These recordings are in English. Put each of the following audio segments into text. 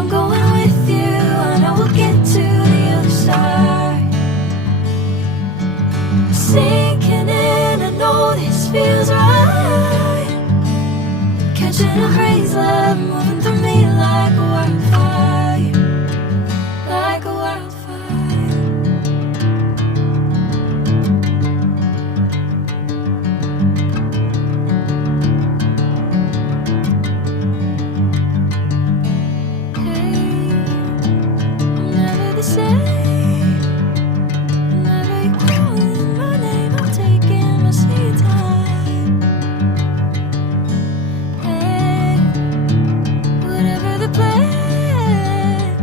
I'm going with you, I know we'll get to the other side. Sinking in, I know this feels right. Catching a crazy love moving through me like a wildfire, like a wildfire. Hey, I'm never the same. Whenever you're calling my name, I'm taking my sweet time. Hey, whatever the plan,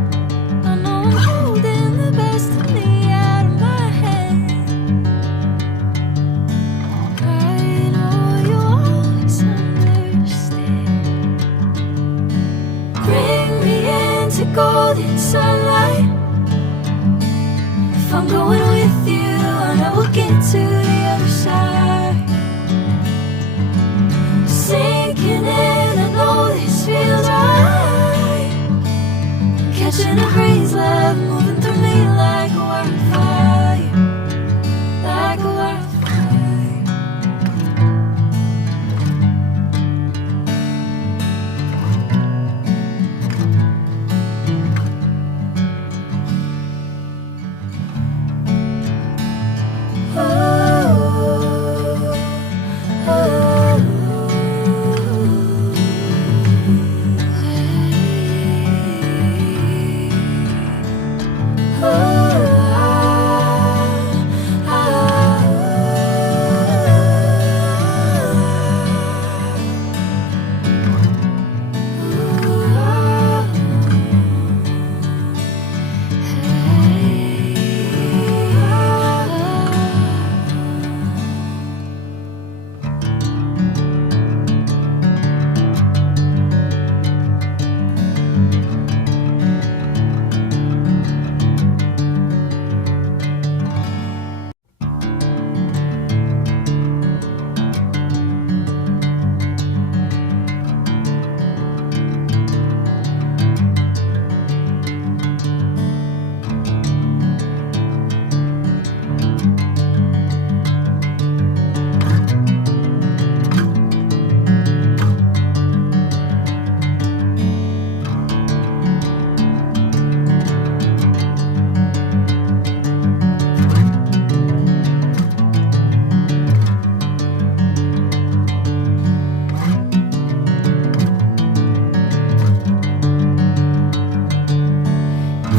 I know I'm holding the best of me out of my hand. I know you'll always understand. Bring me into golden sunlight. If I'm going with you, I know we'll get to the other side. Sinking in, I know this feels right. Catching a crazy love moving through me like a wildfire, like a wildfire.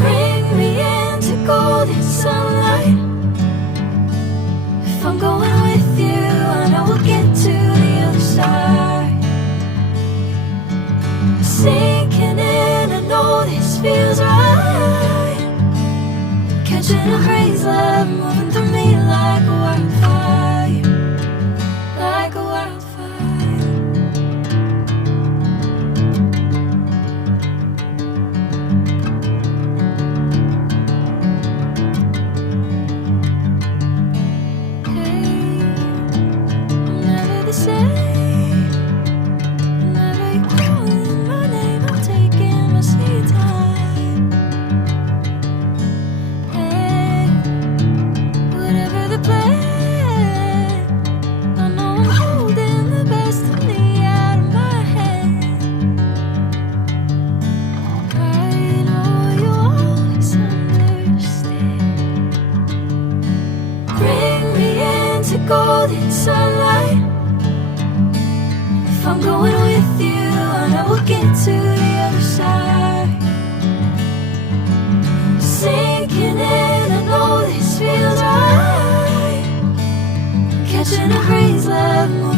Bring me into golden sunlight. If I'm going with you, I know we'll get to the other side. Sinking in, I know this feels right. Catching a crazy love moving through me like a wildfire, like a wildfire. Hey, I'm never the same. Whenever you're calling my name, I'm taking my sweet time. Hey, whatever the plan, I know I'm holding the best of me out of my hand. I know you'll always understand. Bring me into golden sunlight. If I'm going with you, I know we'll get to the other side. Sinking in, I know this feels right. Catching a crazy love moving